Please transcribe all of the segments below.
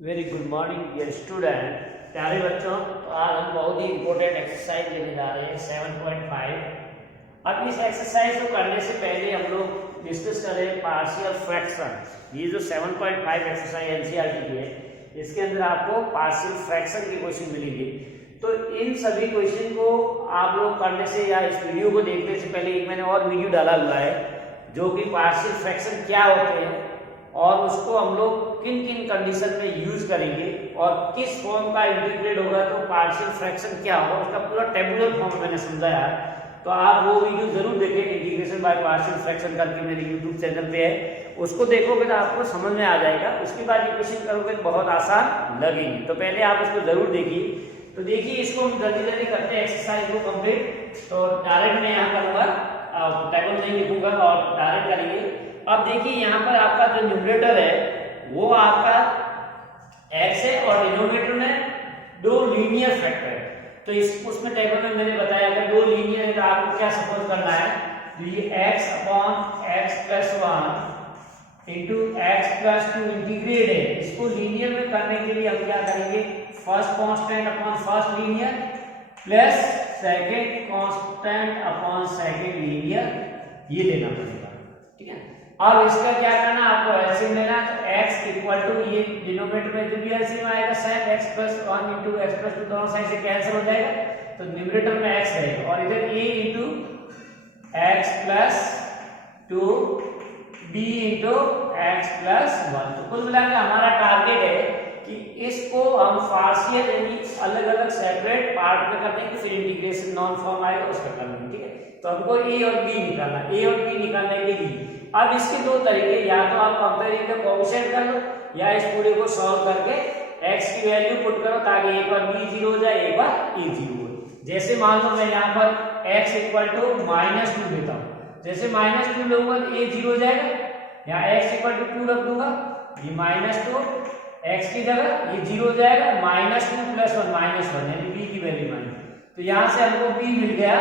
Very good morning dear student. प्यारे बच्चों, तो आज हम बहुत ही इंपॉर्टेंट एक्सरसाइज लेने जा रहे हैं 7.5। अब इस एक्सरसाइज को करने से पहले हम लोग डिस्कस करें पार्शियल फ्रैक्शन। ये जो 7.5 एक्सरसाइज एनसीईआरटी की है, इसके अंदर आपको पार्शियल फ्रैक्शन के क्वेश्चन मिलेंगे। तो इन सभी क्वेश्चन को आप लोग करने से या इस वीडियो को देखने से पहले एक मैंने और वीडियो डाला हुआ है जो कि पार्शियल फ्रैक्शन क्या होते हैं और उसको हम लोग किन किन कंडीशन में यूज करेंगे और किस फॉर्म का इंटीग्रेट होगा तो पार्शियल फ्रैक्शन क्या होगा, उसका पूरा टेबुलर फॉर्म मैंने समझाया है। तो आप वो वीडियो जरूर देखें, इंटीग्रेशन बाय पार्शियल फ्रैक्शन करके मेरे यूट्यूब चैनल पे है, उसको देखोगे तो आपको समझ में आ जाएगा। उसके बाद ये क्वेश्चन करोगे तो बहुत आसान लगेंगे, तो पहले आप उसको जरूर देखिए। तो देखिए, इसको हम जल्दी जल्दी करते हैं एक्सरसाइज को कंप्लीट। तो डायरेक्ट मैं यहाँ करूँगा, टेबल नहीं लिखूंगा और डायरेक्ट करेंगे। अब देखिए, यहाँ पर आपका जो न्यूमरेटर है वो आपका x है और डिनोमिनेटर में दो लीनियर फैक्टर है। तो इस उसमें टेबल में मैंने बताया कि दो लीनियर है तो आपको क्या सपोज करना है, तो ये x upon x plus 1 into x plus 2 integrate है। इसको लीनियर में करने के लिए हम क्या करेंगे, first constant upon first linear plus second constant upon second linear, ये लेना पड़ेगा। ठीक है, अब इसका क्या करना, आपको एलसीएम लेना। तो x इक्वल टू, ये डिनोमिनेटर में जो भी एलसीएम आएगा sin x plus 1 into x plus 2 दोनों साइड से कैंसिल हो जाएगा, तो न्यूमरेटर में x रहेगा और इधर a into x plus 2 b into x plus 1। तो कुल मिलाकर हमारा टारगेट है कि इसको हम पार्शियल यानी अलग अलग सेपरेट पार्ट में कर देंगे, फिर इंटीग्रेशन नॉन फॉर्म आएगा उसका कर लेंगे। ठीक है, तो हमको a और b निकालना, a और b निकालने के लिए अब इसके दो तरीके, या तो आप कंपेयरिंग द कोएफिशिएंट कर लो या इस पूरे को सॉल्व करके x की वैल्यू पुट करो ताकि एक बार b 0 हो जाए एक बार a 0 हो। जैसे मान लो मैं यहाँ पर x इक्वल टू -2 लेता हूँ, जैसे -2 लूंगा तो a 0 हो जाएगा, यहाँ x इक्वल टू 2 रख दूंगा, ये -2 x की जगह ये 0 हो जाएगा, -2 प्लस 1 -1 यानी b की वैल्यू -। तो यहाँ से हमको b मिल गया।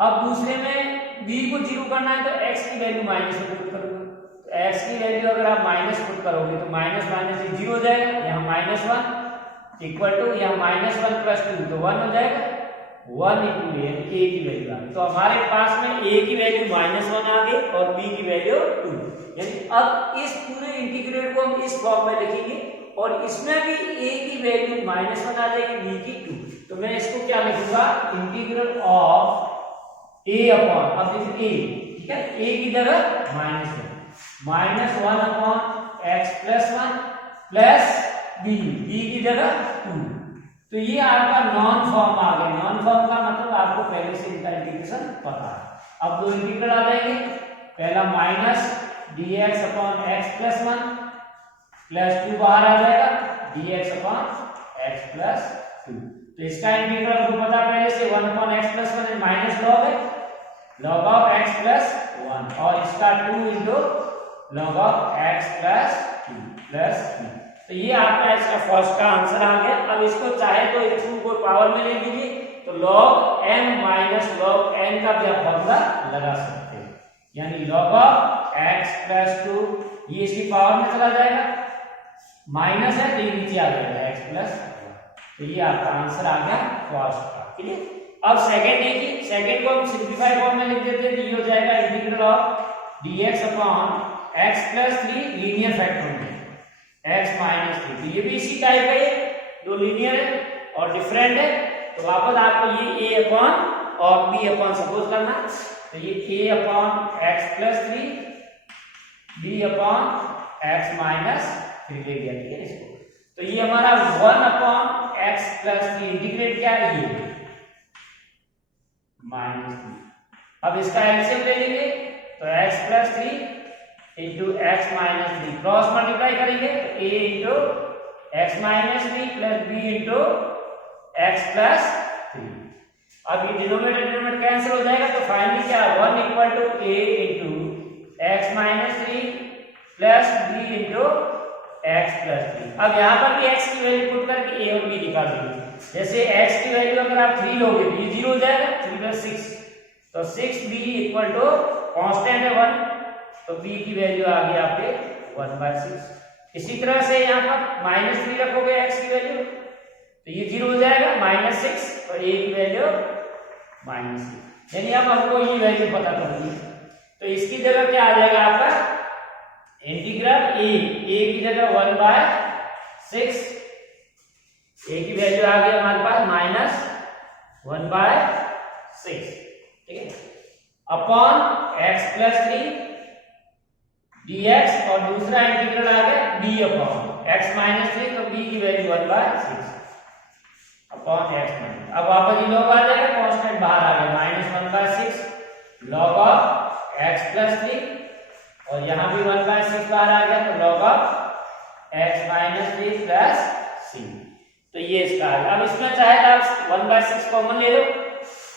अब दूसरे में b को 0 करना है तो x की वैल्यू -1 पुट करूंगा, तो x की वैल्यू अगर आप माइनस पुट करोगे तो माइनस माइनस 0 हो जाएगा, यहाँ -1 इक्वल टू यहाँ -1 प्लस 2 तो 1 हो जाएगा, 1 इंटू a की वैल्यू आ गई। तो हमारे पास में a की वैल्यू -1 आ गई और b की वैल्यू 2। यानी अब इस पूरे इंटीग्रेट को हम इस फॉर्म में लिखेंगे और इसमें भी a की वैल्यू -1 आ जाएगी, b की 2। तो मैं इसको क्या लिखूंगा, इंटीग्रल ऑफ a अपॉन, अब देखिए a, ठीक है, a की जगह -1 upon x plus 1 plus b की जगह 2। तो ये आपका नॉन फॉर्म आ गया। नॉन फॉर्म का मतलब आपको पहले से इनका इंटीग्रेशन पता है। अब दो इंटीग्रल आ जाएंगे, पहला minus dx upon x plus 1 plus 2 बाहर आ जाएगा dx अपॉन एक्स प्लस 2। तो इसका इंटीग्रल आपको पता पहले से 1 upon x plus 1 minus log है, log ऑफ x प्लस 1 और इसका 2 into log of x plus 2 plus 3। तो ये आपका इसका फर्स्ट का आंसर आ गया। अब इसको चाहे तो इस 2 को पावर में ले लीजिए, तो log m minus log n का भी आप फॉर्मूला लगा सकते हैं, यानी log ऑफ x प्लस 2 ये इसकी पावर में चला जाएगा, माइनस है तो नीचे आ जाएगा x प्लस 1। तो ये आपका आंसर आ गया फर्स्ट का। ठीक है, अब सेकंड देखिए, सेकंड को हम सिंपलीफाई फॉर्म में लिख देते हैं, तो ये हो जाएगा integral of dx upon x plus 3 linear factor में x माइनस 3। तो ये भी इसी टाइप का है, दो लीनियर है और डिफरेंट है। तो वापस आपको ये a अपॉन और b अपॉन सपोज करना, तो ये a upon x plus 3 b upon x minus 3 ले लिया। ठीक है, इसको तो ये हमारा 1 अपॉन x प्लस 3 इंटीग्रेट क्या है, ये -3। अब इसका एलसीएम ले लेंगे, तो x plus 3 into x minus 3 cross multiply करेंगे तो a into x minus 3 plus b into x plus 3। अब ये डिनोमिनेटर कैंसिल हो जाएगा, तो फाइनली क्या 1 equal to a into x minus 3 plus b into x plus 3। अब यहाँ पर भी x की वैल्यू पुट करके a और b निकाल देंगे। जैसे x की वैल्यू अगर आप 3 लोगे तो ये 0 हो जाएगा, 3 प्लस 6 तो 6b इक्वल टू कांस्टेंट है 1, तो b की वैल्यू आ गई आपके 1/6। इसी तरह से यहाँ पर -3 रखोगे x की वैल्यू तो ये 0 हो जाएगा, -6 और a की वैल्यू -6, यानी अब हमको ये वैल्यू पता करनी है। तो इसकी जगह क्या आ जाएगा आपका इंटीग्रल a की जगह 1/6, a की वैल्यू आ गई हमारे पास -1/6, ठीक है, अपॉन x + 3 dx और दूसरा इंटीग्रल आ गया b अपॉन x - 3, तो b की वैल्यू 1/6 अपॉन x - अब वापस ये लॉग आ जाएगा, कांस्टेंट बाहर आ गया -1/6 log ऑफ x + 3 और यहाँ भी 1/6 बाहर आ गया तो log ऑफ x - 3 + c। तो ये इसका है। अब इसमें चाहे तो आप 1/6 कॉमन ले लो,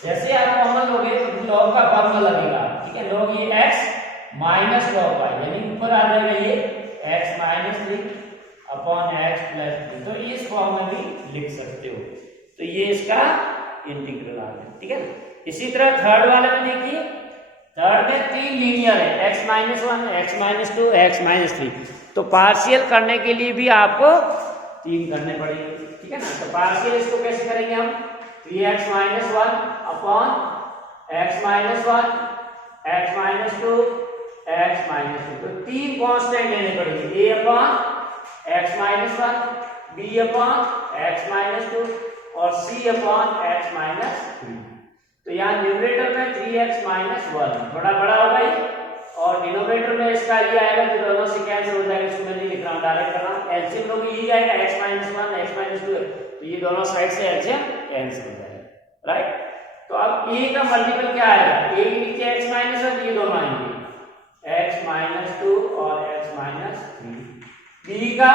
जैसे आप कॉमन लोगे तो log का फॉर्मूला लगेगा, ठीक है, log ये x माइनस log y, यानी ऊपर आ जाएगा ये x - 3 अपॉन x + 3, तो इस फॉर्म में भी लिख सकते हो। तो ये इसका इंटीग्रल आ गया, ठीक है ना। इसी तरह थर्ड वाले में देखिए, थर्ड में 3 लीनियर है x - 1 x - 2 x - 3, तो पार्शियल करने के लिए भी आपको 3 करने पड़ेंगे, ठीक है ना। तो पार्शियल इसको कैसे करेंगे हम, 3x - 1 upon x - 1 x - 2 x - 2, तो 3 कांस्टेंट लेने पड़ेंगे, a upon x - 1 b upon x - 2 और c अपॉन x - 3। तो यहाँ न्यूमरेटर में 3x - 1 थोड़ा बड़ा होगा ये, और डिनोमिनेटर में इसका ये आएगा, जो दोनों से कैंसिल हो जाएगा, इसको मैं नहीं लिख रहा हूँ, डायरेक्ट कर रहा हूँ। एलसीएम लोग यही आएगा x - 1 x - 2, तो ये दोनों साइड से एलसीएम कैंसिल हो जाएगा, राइट। तो अब a का मल्टीपल क्या आएगा, a के नीचे x - 1, ये दोनों आएंगे x - 2 और x - 3, b का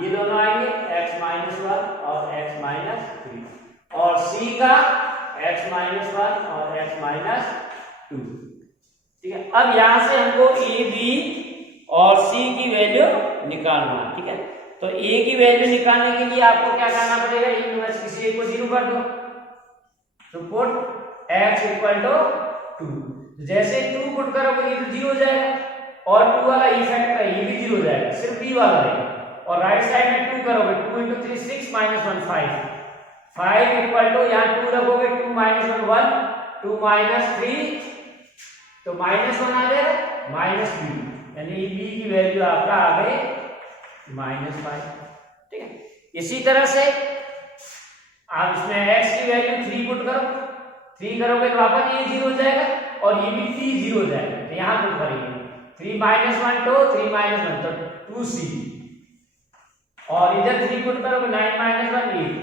ये दोनों आएंगे x - 1 और x - 3, और c का x - 1 और x - 2, ठीक है। अब यहां से हमको a b और c की वैल्यू निकालना है, ठीक है। तो a की वैल्यू निकालने के लिए आपको क्या करना पड़ेगा, इनमें से किसी एक को 0 कर दो, तो पुट x = 2, जैसे 2 पुट करोगे ये तो 0 हो जाएगा, और 2 वाला ई फैक्टर है ये भी 0 हो जाएगा, सिर्फ b वाला रहेगा, और राइट साइड में 2 करोगे, 2 × 3 6 - 1 5 5 यहाँ 2 रखोगे, 2 - 1 1 2 - 3 तो -1 आ जाएगा, -b, यानी b की वैल्यू आपका आ गई -5, ठीक है। इसी तरह से आप इसमें x की वैल्यू 3 पुट करो, 3 करोगे तो वापस ये 0 हो जाएगा, और ये भी 3 0 हो जाएगा, तो यहाँ पुट करेंगे 3 - 1 2 3 - 1 तो 2c, और इधर 3 पुट करोगे 9 - 1 8,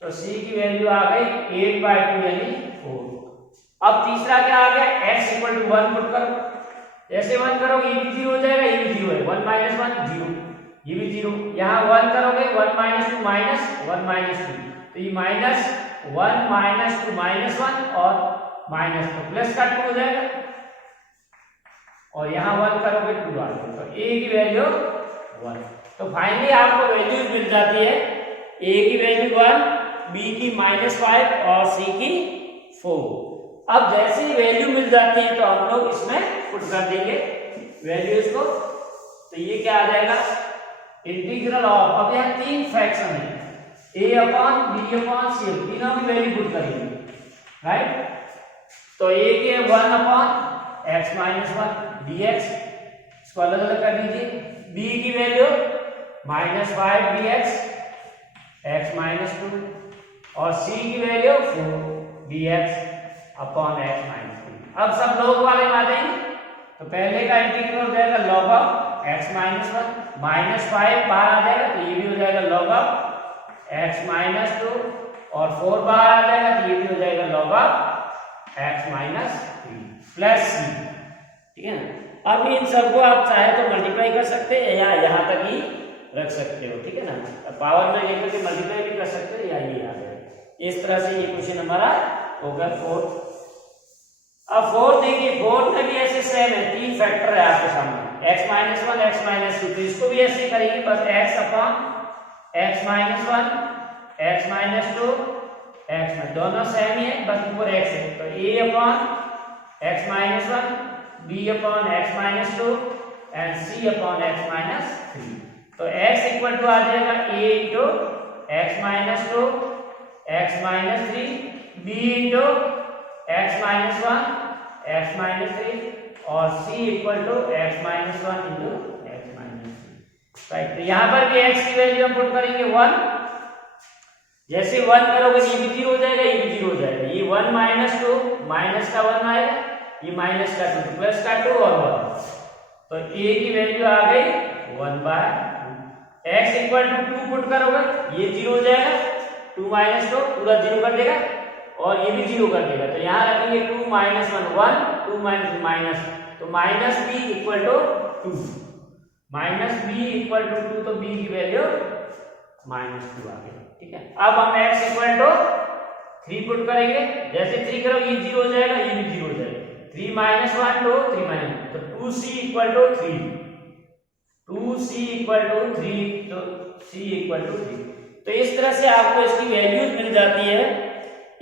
तो c की वैल्यू आ गई 8/2 यानी 4। अब तीसरा क्या आ गया, x = 1 पुट करो, जैसे 1 करोगे ये भी 0 हो जाएगा, ये भी 0 है, 1 - 1 0, ये भी 0, यहाँ 1 करोगे 1 - 2 -1 - 2, तो ये -1 - 2 -1 और -2 प्लस का 2 हो जाएगा, और यहाँ 1 करोगे 2 आ जाएगा, तो a की वैल्यू 1। तो फाइनली आपको वैल्यूज मिल जाती है, a की वैल्यू 1, b की -5 और c की 4। अब जैसे ही वैल्यू मिल जाती है तो हम लोग इसमें पुट कर देंगे वैल्यूज को, तो ये क्या आ जाएगा, इंटीग्रल ऑफ, अब यहाँ 3 फ्रैक्शन है, a upon b upon c, तीनों की वैल्यू पुट करेंगे, राइट। तो a के 1 अपॉन x - 1 dx, इसको अलग अलग कर दीजिए, b की वैल्यू -5 dx x - 2, और c की वैल्यू 4 dx अपॉन x - 3। अब सब log वाले में आ जाएंगे, तो पहले का इंटीग्रल हो जाएगा log ऑफ x - 1 -5 बाहर आ जाएगा, तो ये भी हो जाएगा log ऑफ x - 2, और 4 बाहर आ जाएगा, तो ये भी हो जाएगा log of x - 3 plus c, ठीक है ना। अब इन सबको आप चाहे तो मल्टीप्लाई कर सकते हैं या यहाँ तक ही रख सकते हो, ठीक है ना। पावर में लेकर के मल्टीप्लाई भी कर सकते हो, या ये आ जाएगा। इस तरह से ये क्वेश्चन हमारा होगा 4। अब 4 देखिए, 4 में भी ऐसे सेम है, 3 फैक्टर है आपके सामने, x - 1 x - 2, तो इसको भी ऐसे करेंगे, बस x upon x - 1 x - 2 x, दोनों सेम ही है, बस ऊपर x है, तो a upon x - 1 b upon x - 2 and c upon x - 3। तो x इक्वल टू आ जाएगा a into x minus 2 x minus 3 b into x minus 1 x minus 3 और c equal to x minus 1 into x minus 3। Right, तो यहाँ पर भी x की value हम पुट करेंगे 1। जैसे 1 करोगे ये भी 0 हो जाएगा, ये भी 0 हो जाएगा। ये 1 माइनस 2 माइनस का 1 आएगा, ये माइनस का 2 प्लस का 2 और 1। तो a की वैल्यू आ गई 1/2। x इक्वल टू 2 पुट करोगे ये 0 हो जाएगा, 2 माइनस 2 पूरा 0 कर देगा और ये भी 0 कर देगा। तो यहाँ रखेंगे 2 माइनस 1 1 2 माइनस माइनस, तो minus b equal to 2 minus b equal to 2, तो b की वैल्यू -2 आ गई। ठीक है, अब हम x इक्वल टू 3 पुट करेंगे। जैसे 3 करोगे ये 0 हो जाएगा, ये भी 0 हो जाएगा। 3 माइनस 1 2 3 माइनस, तो 2c equal to 3 2c equal to 3, तो c इक्वल टू 3। तो इस तरह से आपको इसकी वैल्यूज मिल जाती है।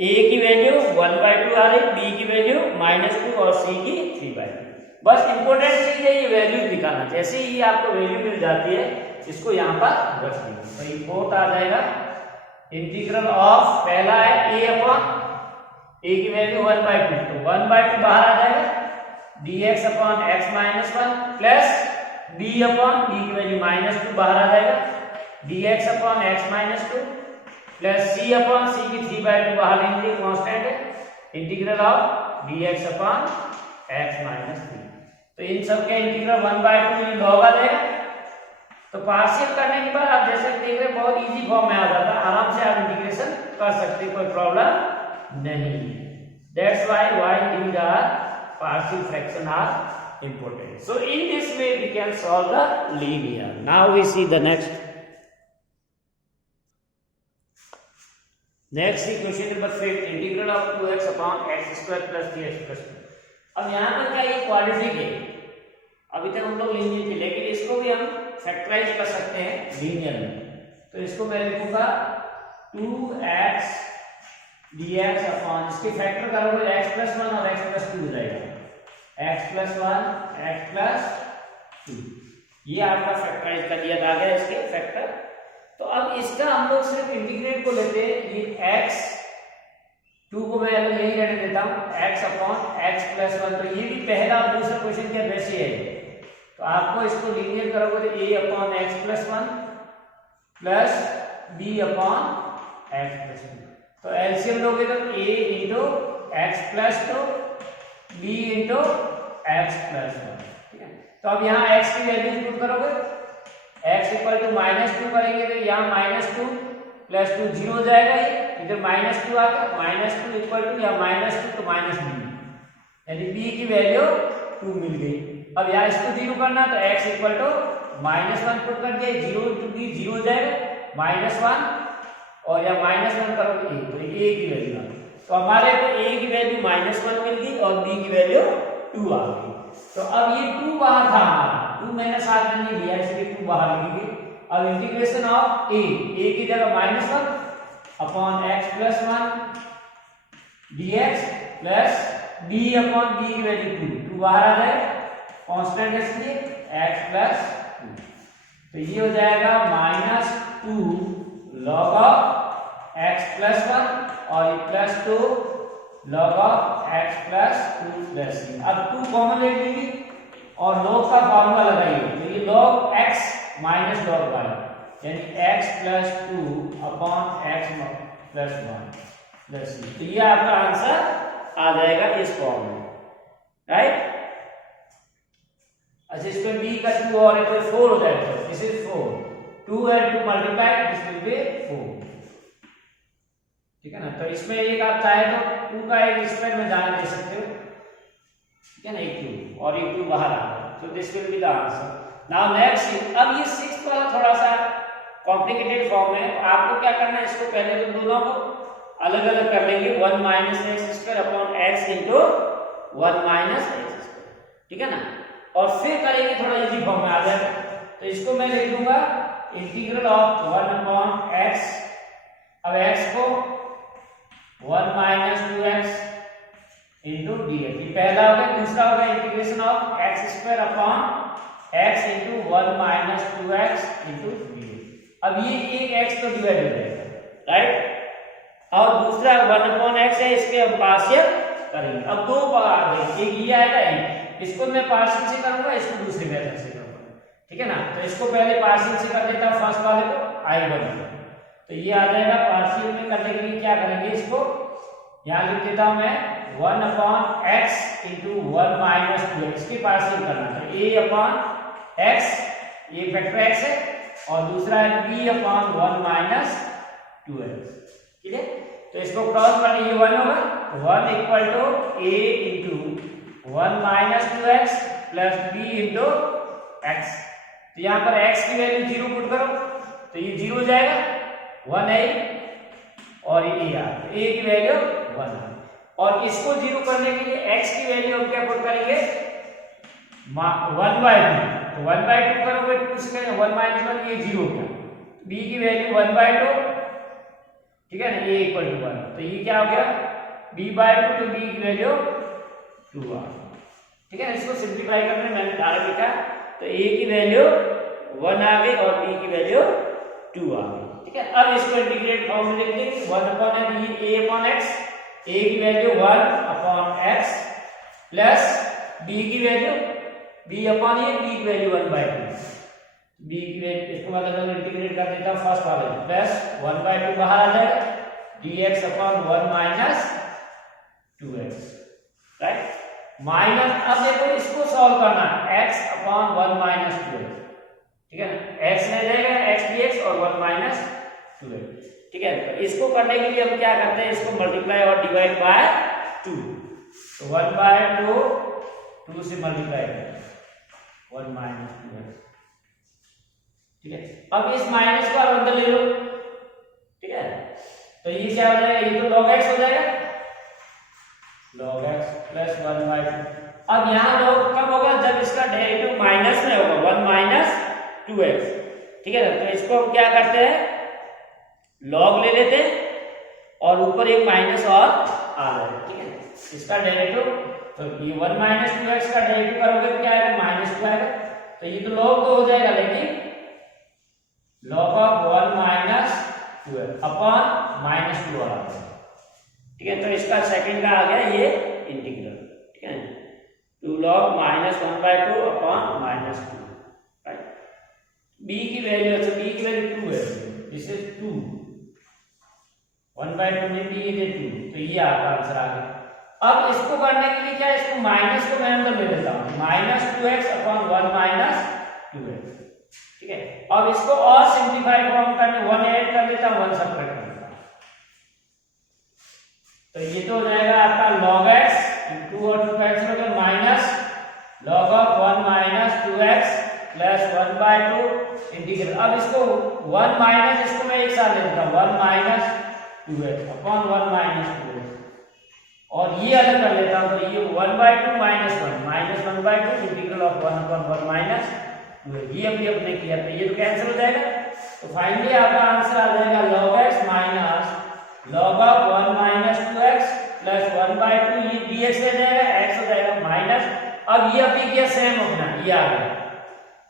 a की वैल्यू 1/2 आ रही, b की वैल्यू -2 और c की 3/2। बस इंपॉर्टेंट चीज है ये वैल्यूज दिखाना। जैसे ही आपको वैल्यू मिल जाती है इसको यहाँ पर रख दीजिए। तो ये 4 आ जाएगा इंटीग्रल ऑफ, पहला है a अपॉन a की वैल्यू 1/2, तो 1/2 बाहर आ जाएगा, dx upon x minus 1 plus b upon b की वैल्यू -2 बाहर आ जाएगा, dx upon x minus 2 plus c upon c की 3/2 बाहर लेंगे, कांस्टेंट है, integral of dx upon x minus 3। तो इन सब के इंटीग्रल 1/2 लॉग आ जाएगा। तो पार्शियल करने के बाद आप जैसे देख रहे हैं बहुत इजी फॉर्म में आ जाता है, आराम से आप इंटीग्रेशन कर सकते, कोई प्रॉब्लम नहीं है। That's why these are partial fraction are important. So in this way we can solve the linear. Now we see the next equation number 5, integral of 2x upon x square plus 3x plus 2। अब यहाँ पर क्या ये quadratic है, अभी तक हम लोग लीनियर थे, लेकिन इसको भी हम फैक्टराइज कर सकते हैं लीनियर में। तो इसको मैं लिखूंगा 2x dx अपॉन, इसके फैक्टर करोगे x प्लस 1 और x प्लस 2 हो जाएगा, x प्लस 1 x प्लस 2। ये आपका फैक्टराइज कर दिया था गया इसके फैक्टर। तो अब इसका हम लोग सिर्फ इंटीग्रेट को लेते हैं, ये x 2 को मैं अलग यही रहने देता हूँ, x अपॉन x प्लस 1। तो ये भी पहला और दूसरा क्वेश्चन क्या वैसे है। तो आपको इसको लीनियर करोगे तो a upon x plus 1 plus b upon x plus 2। तो एलसीएम लोगे तो a into x plus 2 b into x plus 1। ठीक है, तो अब यहाँ x की वैल्यू पुट करोगे, x इक्वल टू -2 करेंगे तो यहाँ -2 प्लस 2 0 हो जाएगा, इधर -2 आ गया, -2 इक्वल टू यहाँ -2 तो -b, यानी b की वैल्यू 2 मिल गई। अब यहाँ इसको 0 करना तो x इक्वल टू -1 पुट कर दिया, 0 इंटू b 0 हो जाएगा, -1 और यहाँ -1 करोगे a, तो a की वैल्यू आ गई। तो हमारे को a की वैल्यू -1 मिल गई और b की वैल्यू 2 आ गई। तो अब ये 2 बाहर था हमारा, 2 मैंने साथ में नहीं लिया इसलिए 2 बाहर लिखी गई। अब इंटीग्रेशन ऑफ a की जगह -1 upon x plus 1 dx plus b upon b की वैल्यू 2 बाहर आ जाएगा, कांस्टेंट है इसलिए x प्लस 2। तो ये हो जाएगा -2 log ऑफ x प्लस 1 और ये plus 2 log of x plus 2 plus c। अब 2 कॉमन ले लीजिए और log का फॉर्मूला लगाइए, तो ये log x minus log y, यानी x plus 2 upon x plus 1 plus c। तो ये आपका आंसर आ जाएगा इस फॉर्म में, राइट। अच्छा, इसमें b का 2 और है तो 4 हो जाएगा, this is 4, 2 and 2 multiplied, this will be 4। ठीक है ना, तो इसमें एक आप चाहे तो 2 का एक स्क्वायर में जाने दे सकते हो, ठीक है ना, एक 2 और एक 2 बाहर आ गया, तो this will be the answer. Now next, अब ये 6 वाला थोड़ा सा कॉम्प्लिकेटेड फॉर्म है। आपको क्या करना है, इसको पहले तो दोनों को अलग अलग कर लेंगे, 1 minus x square upon x into 1 minus x square, ठीक है ना, और फिर करेंगे थोड़ा इजी फॉर्म में आ जाएगा। तो इसको मैं लिख दूंगा इंटीग्रल ऑफ 1 अपॉन एक्स, अब एक्स को 1 minus 2x into D x, पहला हो गया। दूसरा हो गया integration of x square upon x into 1 minus 2x into b. अब ये एक x तो डिवाइड हो जाएगा, राइट, और दूसरा 1/x है, इसके हम पार्शियल करेंगे। अब दो बार एक ये आएगा, इसको मैं पार्शियल से करूंगा, इसको दूसरे मेथड से करूंगा, ठीक है ना। तो इसको पहले पार्शियल से कर देता हूं, फर्स्ट वाले को i1, तो ये आ जाएगा। पार्शियल में करने के लिए क्या करेंगे, इसको यहाँ लिख देता हूं मैं 1/x इंटू 1 माइनस 2x, इसकी पार्शियल करना है a/x, ये फैक्टर x है, और दूसरा है b/1 माइनस 2x, ठीक है। तो इसको क्रॉस करने ये 1 होगा, 1 equal to a into 1 minus 2x plus b into x। तो यहाँ पर x की वैल्यू 0 पुट करो, तो ये 0 हो जाएगा, 1 है और ये a की वैल्यू 1 है। और इसको 0 करने के लिए x की वैल्यू हम क्या पुट करेंगे, 1/2, तो 1/2 करोगे 2 से करेंगे 1 माइनस 1, ये 0 हो गया। b की वैल्यू 1/2, ठीक है ना, a इक्वल टू 1, तो ये क्या हो गया b/2, तो b की वैल्यू 2 आ गई, ठीक है ना। इसको सिंप्लीफाई करने मैंने डायरेक्ट लिखा, तो a की वैल्यु 1 आ गई और b की वैल्यू 2 आ गई, ठीक है। अब इसको इंटीग्रेट फॉर्म में लिख देंगे, 1/a/x, a की वैल्यू 1/x प्लस b की वैल्यू b/a, b की वैल्यू 1/2, b की वैल्यू इसको मतलब इंटीग्रेट कर देता हूं फर्स्ट वाले प्लस 1/2 बाहर आ जाएगा, dx/1 minus 2x, right, minus. अब देखो इसको सॉल्व करना है, x/1 माइनस 2x, ठीक है ना, x रह जाएगा x dx और 1 माइनस 2x, ठीक है। तो इसको करने के लिए हम क्या करते हैं, इसको मल्टीप्लाई और डिवाइड बाय 2, तो 1/2 2 से मल्टीप्लाई करें 1 माइनस 2x, ठीक है। अब इस माइनस को आप अंदर ले लो, ठीक है, तो ये क्या हो जाएगा, ये तो log x हो जाएगा, log x प्लस 1/2। अब यहाँ log कब होगा, जब इसका डेरिवेटिव माइनस में होगा, 1 माइनस 2x, ठीक है। तो इसको हम क्या करते हैं, log ले लेते हैं और ऊपर एक माइनस और आ रहा है, ठीक है। इसका डेरिवेटिव, तो ये 1 माइनस 2x का डेरिवेटिव करोगे तो क्या आएगा, -2 आएगा, तो ये तो log तो हो जाएगा, लेकिन log of 1 minus 2x upon -2 आ गया, ठीक है। तो इसका सेकंड का आ गया ये इंटीग्रल, ठीक है, 2 log -1/2 अपॉन -2, राइट। b की वैल्यू, तो b की वैल्यू 2 है, दिस इज 2, 1/2 में b इज 2, तो ये आपका आंसर आ गया। अब इसको करने के लिए क्या, इसको माइनस को मैं अंदर ले लेता हूं, -2x अपॉन 1 माइनस 2x, ठीक है। अब इसको और सिंप्लीफाई फॉर्म करने 1 ऐड कर लेता हूं, 1 सब्ट्रैक्ट कर लेता हूं, तो ये तो हो जाएगा आपका log x, 2 और 2 कैंसिल हो गया, minus log of 1 minus 2x plus 1/2 integral. अब इसको 1 माइनस, इसको मैं एक साथ ले लेता हूं, 1 minus 2x upon 1 minus 2x, और ये अलग कर लेता हूं, तो ये 1/2 minus 1/2 integral of 1 upon 1 minus 2x, ये अभी अपने किया, तो ये तो कैंसिल हो जाएगा। तो फाइनली आपका आंसर आ जाएगा log x minus log of 1 minus 2x plus 1/2, ये dx रह जाएगा, x हो जाएगा माइनस, अब ये अभी किया सेम अपना, ये आ गया,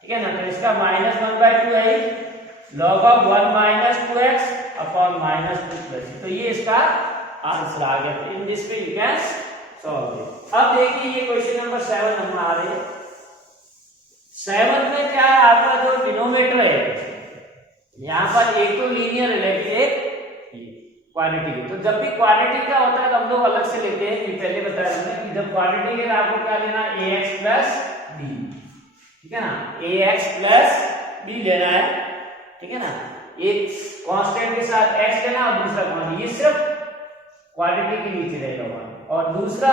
ठीक है ना। तो इसका -1/2 है, log of 1 minus 2x upon -2 plus, तो ये इसका आंसर आ गया। तो in this way you can solve it. अब देखिए ये क्वेश्चन नंबर 7 हम आ रहे हैं। 7 में क्या है, आपका जो डिनोमिनेटर है, यहाँ पर एक तो लीनियर है लेकिन एक क्वाड्रेटिक है। तो जब भी क्वाड्रेटिक का होता है तो हम लोग अलग से लेते हैं, ये पहले बताया हमने कि जब क्वाड्रेटिक है आपको क्या लेना है, ax प्लस b, ठीक है ना, ax प्लस b लेना है, ठीक है ना। एक कांस्टेंट के साथ x लेना और दूसरा कांस्टेंट, ये सिर्फ क्वाड्रेटिक के नीचे रहेगा, और दूसरा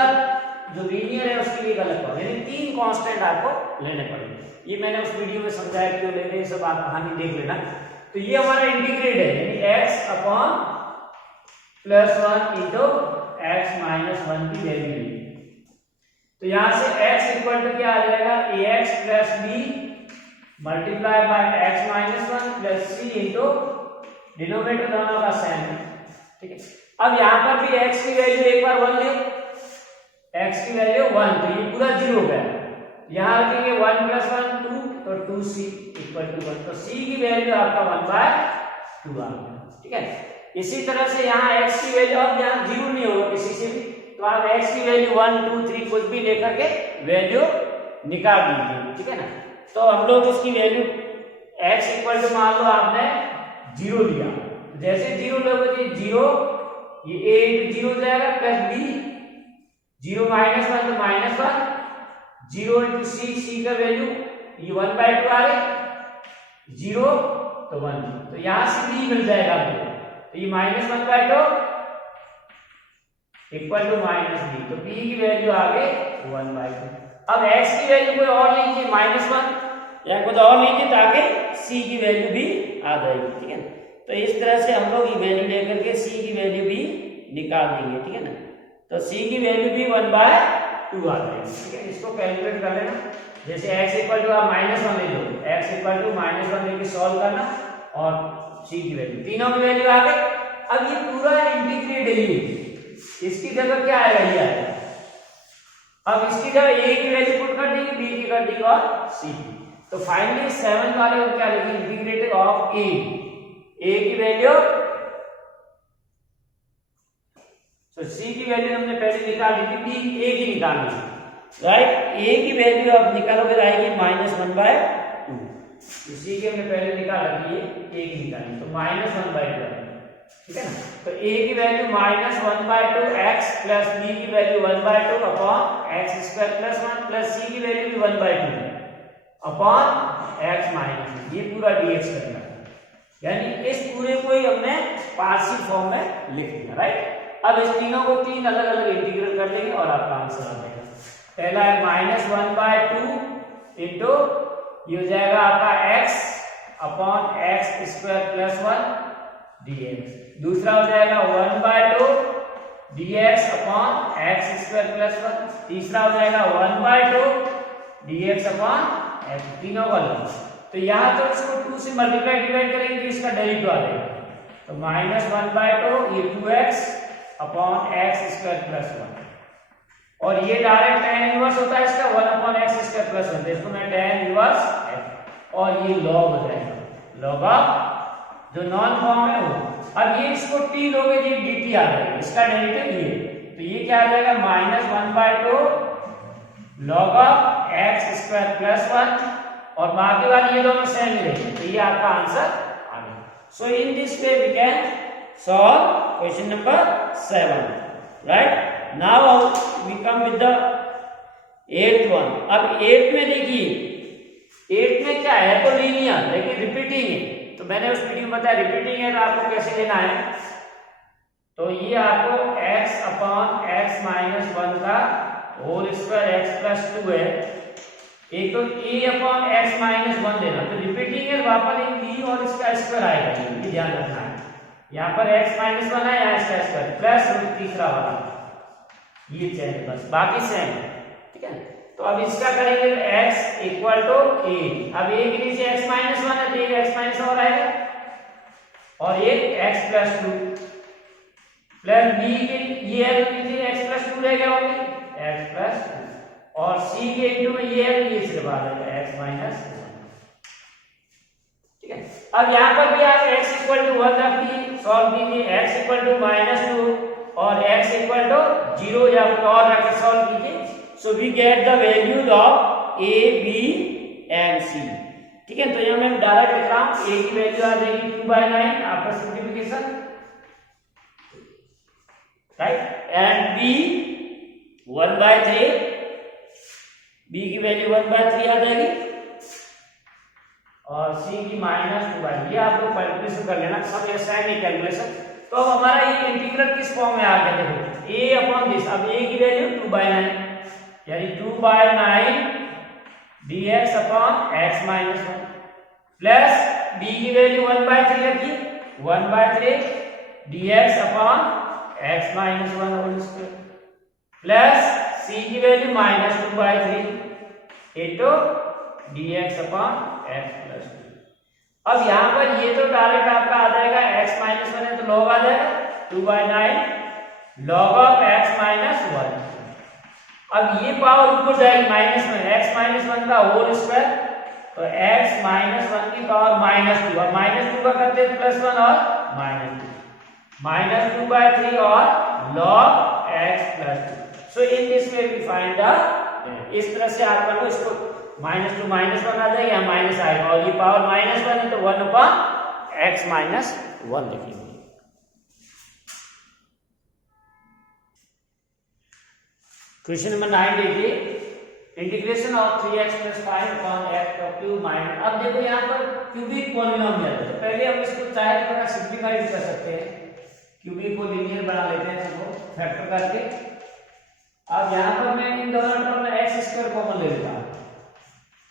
जो लीनियर है उसके लिए अलग होगा, यानी 3 कांस्टेंट आपको लेने पड़ेंगे। ये मैंने उस वीडियो में समझाया क्यों ले रहे हैं, सब आप कहानी देख लेना। तो ये हमारा इंटीग्रेट है, यानी x upon +1 into x minus 1 की वैल्यू ली। तो यहां से x इक्वल टू क्या आ जाएगा, ax plus b multiply by x minus 1 plus c into denominator दोनों का सेम है, ठीक है। अब यहां पर भी x की वैल्यू एक बार 1 ले, x की वैल्यू 1, तो ये पूरा 0 हो गया। यहां रखेंगे 1 + 1 2, तो 2c इक्वल टू 1, तो c की वैल्यू आपका 1/2 आ गया, ठीक है। इसी तरह से यहाँ x की वैल्यू, अब यहाँ जीरो नहीं होगा किसी से भी, तो आप x की वैल्यू 1 2 3 कुछ भी लेकर के वैल्यू निकाल लीजिए, ठीक है ना। तो हम लोग इसकी वैल्यू x इक्वल टू मान लो आपने 0 लिया, जैसे 0 लोगे 0, ये a इंटू 0 हो जाएगा प्लस b, 0 माइनस 1 तो माइनस 1, 0 इंटू c का वैल्यू ये 1/2 आ रही, 0 तो 1, तो यहां से b मिल जाएगा आपको, तो ये minus 1/2 equal to minus b, तो b की वैल्यू आ गई 1/2। अब x की वैल्यू कोई और लीजिए -1 या कुछ और लीजिए ताकि c की वैल्यू भी आ जाएगी, ठीक है। तो इस तरह से हम लोग ये वैल्यू लेकर के c की वैल्यू भी निकाल देंगे, ठीक है ना। तो c की वैल्यू भी 1/2 आ जाएगी, ठीक है। इसको कैलकुलेट कर लेना, जैसे x इक्वल टू आप -1 ले लो, x इक्वल टू -1 लेके सॉल्व करना और c की वैल्यू, तीनों की वैल्यू आ गई। अब ये पूरा इंटीग्रेट है, इसकी जगह क्या आएगा, ये आएगा। अब इसकी जगह a की वैल्यू पुट कर देंगे, b की कर देंगे और c की, तो फाइनली 7 वाले को क्या लिखेंगे, इंटीग्रेटेड ऑफ a की वैल्यू, तो c की वैल्यू हमने पहले निकाल ली थी, b a की निकालनी है, राइट। a की वैल्यू अब निकालोगे आएगी -1/2, तो c की हमने पहले निकाल रखी है, a की निकालनी, तो -1/2, ठीक है ना। तो a की वैल्यू -1/2 x प्लस b की value 1/2 upon x square plus 1 plus c की वैल्यू भी 1/2 अपॉन x माइनस, ये पूरा dx करना है, यानी इस पूरे को ही हमने पार्शियल फॉर्म में लिख दिया, राइट। अब इस तीनों को 3 अलग अलग इंटीग्रल कर देंगे और आपका आंसर आ जाएगा। पहला है -1/2 इंटू ये हो जाएगा आपका x upon x square plus 1 dx, दूसरा हो जाएगा 1/2 dx upon x square plus 1, तीसरा हो जाएगा 1/2 dx अपॉन x, तीनों का लो, तो यहाँ तो इसको 2 से मल्टीप्लाई डिवाइड करेंगे तो इसका डेरिवेटिव आ जाएगा, तो -1/2 ये 2x upon x square plus 1, और ये डायरेक्ट tan इनवर्स होता है इसका 1 अपॉन x स्क्वायर प्लस 1, इसको मैं tan इनवर्स f, और ये log हो जाएगा, log ऑफ जो नॉन फॉर्म है वो। अब ये इसको t लोगे ये dt आ जाएगा, इसका डेरिवेटिव ये, तो ये क्या आ जाएगा -1/2 log of x square plus 1, और बाकी वाली ये दोनों सेम ही रहेंगे, तो ये आपका आंसर आ गया। So in this way we can solve question number 7, right. Now we come with the 8th one. अब 8th में देखिए, 8th में क्या है तो लीनियर लेकिन रिपीटिंग है, तो मैंने उस वीडियो में बताया रिपीटिंग है तो आपको कैसे लेना है, तो ये आपको x अपॉन x माइनस 1 का होल स्क्वायर x प्लस 2 है, एक तो a अपॉन x माइनस 1 देना, तो रिपीटिंग है वापस एक b और इसका स्क्वायर आएगा, ये ध्यान रखना है। यहाँ पर x माइनस 1 है, यहाँ इसका स्क्वायर प्लस तीसरा वाला, ये चेंज बस, बाकी सेम, ठीक है। तो अब इसका करेंगे तो x इक्वल टू a, अब a के नीचे x माइनस 1 है तो एक x माइनस और आएगा, और एक x प्लस 2 प्लस b के ये है तो नीचे x प्लस 2 रह गया होगी x प्लस 2, और c के इनटू में ये है तो ये सिर्फ आ जाएगा x माइनस 1, ठीक है। अब यहाँ पर भी आप x इक्वल टू 1 रख दिए, सॉल्व कीजिए, x इक्वल टू -2 और x इक्वल टू 0 या कुछ और रख के सॉल्व कीजिए, so we get the values of a b and c, ठीक है। तो यहाँ मैं डायरेक्ट लिख रहा हूँ, a की वैल्यू आ जाएगी 2/9 after simplification, right, and b 1/3, b की वैल्यू 1/3 आ जाएगी, और c की -2/, ये आप लोग कैलकुलेशन कर लेना, सब ऐसा है नहीं कैलकुलेशन। तो अब हमारा ये इंटीग्रल किस फॉर्म में आ गया, देखो a अपॉन दिस, अब a की वैल्यू 2/9 यानी 2/9 dx upon x minus 1 plus b की वैल्यू 1/3 रखिए, 1/3 dx upon x minus 1 whole square plus c की value -2/3 into dx upon x plus 2। अब यहाँ पर ये तो डायरेक्ट आपका आ जाएगा x माइनस 1 है तो log आ जाएगा 2/9 log ऑफ x माइनस 1। अब ये पावर ऊपर जाएगी माइनस में, x माइनस 1 का होल स्क्वायर तो x माइनस 1 की पावर माइनस 2, और माइनस 2 का करते हैं प्लस 1 और माइनस 2, माइनस 2/3 और log x plus 2। So in this way we find the, इस तरह से आप करो इसको, माइनस 2 माइनस 1 आ जाएगा, यहाँ माइनस आएगा, और ये पावर माइनस 1 है तो 1/x माइनस 1 लिखेंगे। क्वेश्चन नंबर 9 देखिए, integration of 3x + 5 upon x का क्यूब माइनस। अब देखो यहाँ पर क्यूबिक पॉलिनोमियल है, पहले हम इसको चाहे तो थोड़ा सिंप्लीफाई भी कर सकते हैं, क्यूबिक को लीनियर बना लेते हैं, इसको फैक्टर करके। अब यहाँ पर मैं इन दोनों टर्म में x² कॉमन ले लेता हूँ,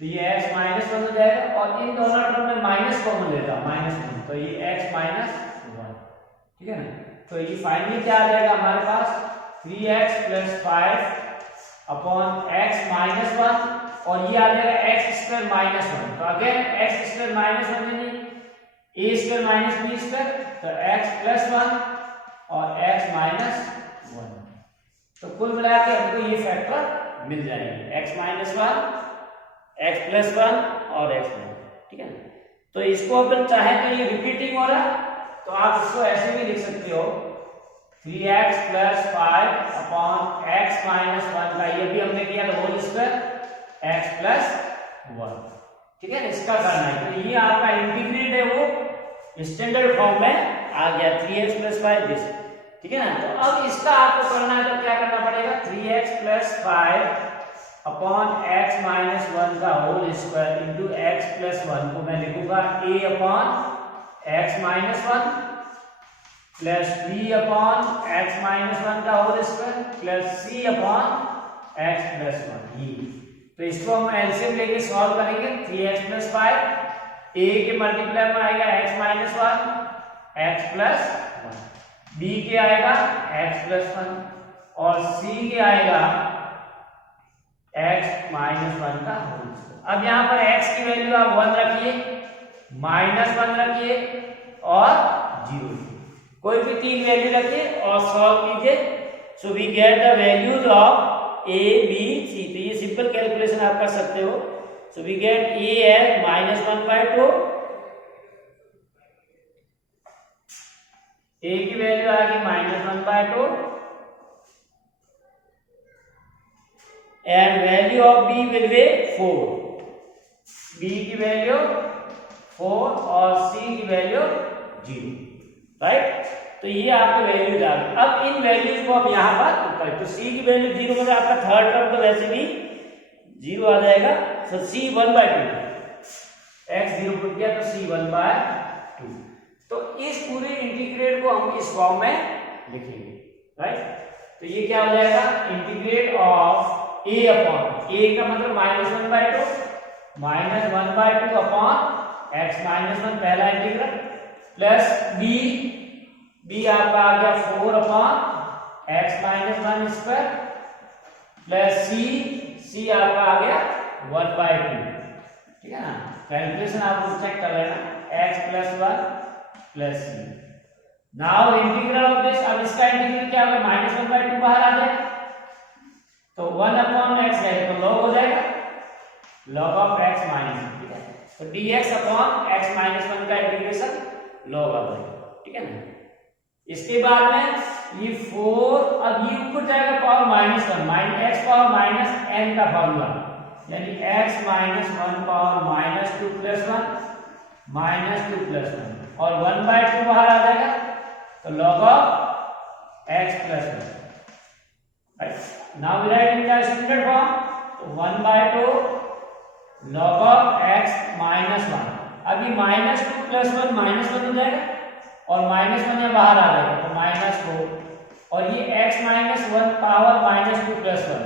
तो ये x माइनस 1 हो जाएगा, और इन दोनों टर्म में माइनस कॉमन लेता हूँ, -1, तो ये x माइनस 1, ठीक है ना। तो ये फाइनली क्या आ जाएगा हमारे पास, 3x + 5 अपॉन x माइनस 1, और ये आ जाएगा x² माइनस 1, तो अगेन x² माइनस 1 यानी a² माइनस b², तो x + 1 और x माइनस 1, तो कुल मिला के हमको ये फैक्टर मिल जाएंगे, x माइनस 1, x + 1 और x +1, ठीक है ना। तो इसको अगर चाहे तो ये रिपीटिंग हो रहा, तो आप इसको ऐसे भी लिख सकते हो, 3x + 5 अपॉन x माइनस 1 का, ये भी हमने किया था, होल स्क्वायर x + 1, ठीक है ना, इसका करना है। तो ये आपका इंटीग्रेट है, वो स्टैंडर्ड फॉर्म में आ गया, 3x + 5 दिस, ठीक है ना। तो अब इसका आपको करना है, तो क्या करना पड़ेगा, 3x + 5 अपॉन x माइनस 1 का होल स्क्वायर इंटू x + 1 को मैं लिखूंगा a upon x minus 1 plus b upon x minus 1 का whole square plus c upon x + 1, ये। तो इसको हम एलसीएम लेके सॉल्व करेंगे, 3x + 5, a के मल्टीप्लाई में आएगा x माइनस 1 x + 1, b के आएगा x + 1, और c के आएगा x माइनस 1 का होल स्क्वायर। अब यहाँ पर x की वैल्यू आप 1 रखिए, -1 रखिए और 0, कोई भी 3 वैल्यू रखिए और सॉल्व कीजिए। So we get the values of a b c, तो ये सिंपल कैलकुलेशन आप कर सकते हो। सो वी गेट a है -1/2, a की वैल्यू आ गई -1/2, and value of b will be 4, b की वैल्यू 4 और c की वैल्यू 0, राइट। तो ये आपके वैल्यूज आ गए। अब इन वैल्यूज को हम यहाँ पर करें, तो c की वैल्यू 0 मतलब आपका थर्ड टर्म तो वैसे भी 0 आ जाएगा, तो c 1/2, x 0 पुट किया तो c 1/2। तो इस पूरे इंटीग्रेट को हम इस फॉर्म में लिखेंगे, राइट। तो ये क्या हो जाएगा, integrate of a upon, a का मतलब -1/2, -1/2 अपॉन x माइनस 1 पहला इंटीग्रल, प्लस b आपका आ गया 4 upon x minus 1 square, plus c आपका आ गया 1/2, ठीक है ना। कैलकुलेशन आप चेक कर लेना, x + 1 plus c। Now integral of this, अब इसका इंटीग्रल क्या होगा, -1/2 बाहर आ जाए तो 1/x है तो log हो जाएगा, log ऑफ x माइनस 1, ठीक है। तो dx अपॉन x माइनस 1 का इंटीग्रेशन log आ जाएगा, ठीक है ना। इसके बाद में ये 4, अब ये ऊपर जाएगा पावर -1, x पावर -n का फॉर्मूला, यानी x माइनस 1 पावर -2 + 1 -2 + 1, और 1/2 बाहर आ जाएगा तो log of x + 1, right. Now we write in the standard form, तो 1/2 log of x minus 1, अब ये -2 + 1 -1 हो जाएगा, और -1 यहाँ बाहर आ जाएगा तो -4, और ये x -1 पावर -2 + 1,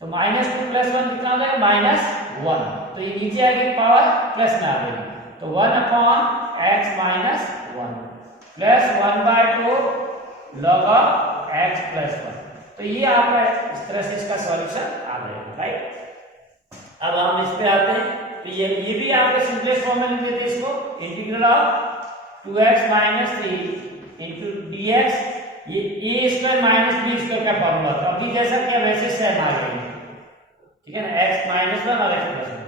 तो -2 + 1 कितना हो जाएगा, -1, तो ये नीचे आएगी पावर प्लस में आ जाएगी, तो 1/x - 1 plus 1/2 log of x + 1। तो ये आपका इस तरह से इसका सॉल्यूशन आ गया, राइट। अब हम इस पे आते हैं, तो ये भी आपके सिंपलेस्ट फॉर्म में लिख देते हैं इसको, integral of 2x - 3 into dx, ये a² - b² का फॉर्मूला था, अभी जैसा किया वैसे सेम आ गया, ठीक है ना, x - 1 और x + 1।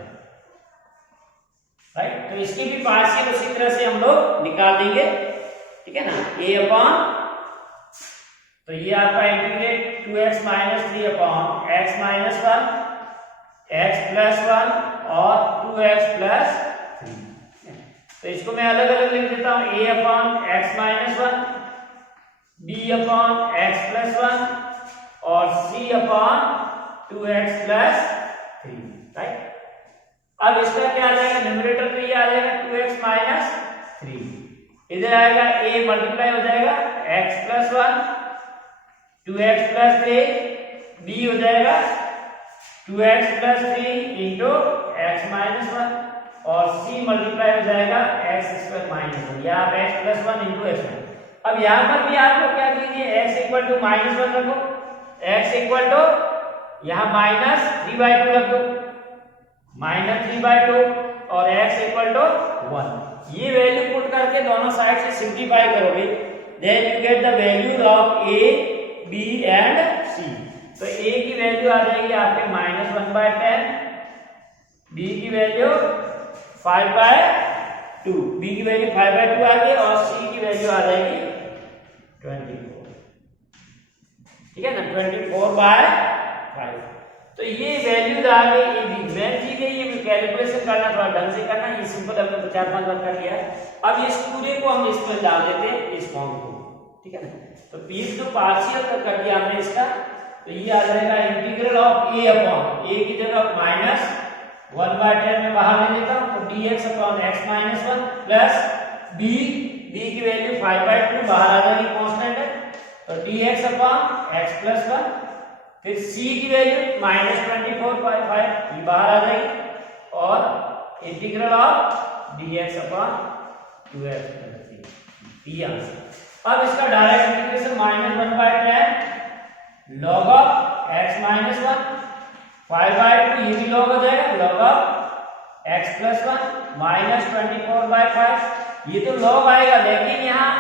राइट। तो इसकी भी पार्शियल उसी तरह से हम लोग निकाल देंगे, ठीक है ना। a अपॉन, तो ये आपका integrate 2x minus 3 upon x minus 1, x plus 1 और 2x प्लस 3। तो इसको मैं अलग अलग लिख देता हूं, a upon x minus 1, b upon x plus 1 और c upon 2x plus 3, right. अब इसका क्या आ जाएगा, न्यूमरेटर तो ये आ जाएगा 2x माइनस 3, इधर आएगा a मल्टीप्लाई हो जाएगा x plus 1 2x plus 3, b हो जाएगा 2x plus 3 into x minus 1 और c मल्टीप्लाई हो जाएगा x स्क्वायर माइनस 1, या आप x प्लस 1 इंटू x। अब यहाँ पर भी आप लोग क्या कीजिए, x इक्वल टू माइनस 1 रखो, x इक्वल टू यहाँ माइनस 3/2 रख दो, माइनस 3/2 और x इक्वल टू 1। ये वैल्यू पुट करके दोनों साइड से सिंप्लीफाई करोगे, then you get the value of a b and c। तो a की वैल्यू आ जाएगी आपके -1/10, b की वैल्यू 5/2, b की वैल्यू 5/2 आ गई और c की वैल्यू आ जाएगी 24, ठीक है ना, 24/5। तो ये वैल्यूज आ गई, ये मेन चीज है, ये कैलकुलेशन करना थोड़ा ढंग से करना, ये सिंपल हमने 4-5 बार कर लिया है। अब इस पूरे को हम इसमें डाल देते हैं, इस फॉर्म को, ठीक है ना। तो पीस जो पार्शियल कर दिया हमने इसका, तो ये आ जाएगा integral of a upon, a की जगह माइनस 1/10 में बाहर ले लेता हूं, तो dx upon x minus 1 plus b की वैल्यू 5/2 बाहर आ जाएगी, कांस्टेंट है, तो dx अपॉन x प्लस 1, फिर c की वैल्यू -24/5 ये बाहर आ जाएगी और integral of dx upon 2x plus 3, ये आंसर। अब इसका direct integration -1/10 log of x minus 1 5/2, ये भी log हो जाएगा, log ऑफ x प्लस 1 -24/5, ये तो log आएगा, लेकिन यहाँ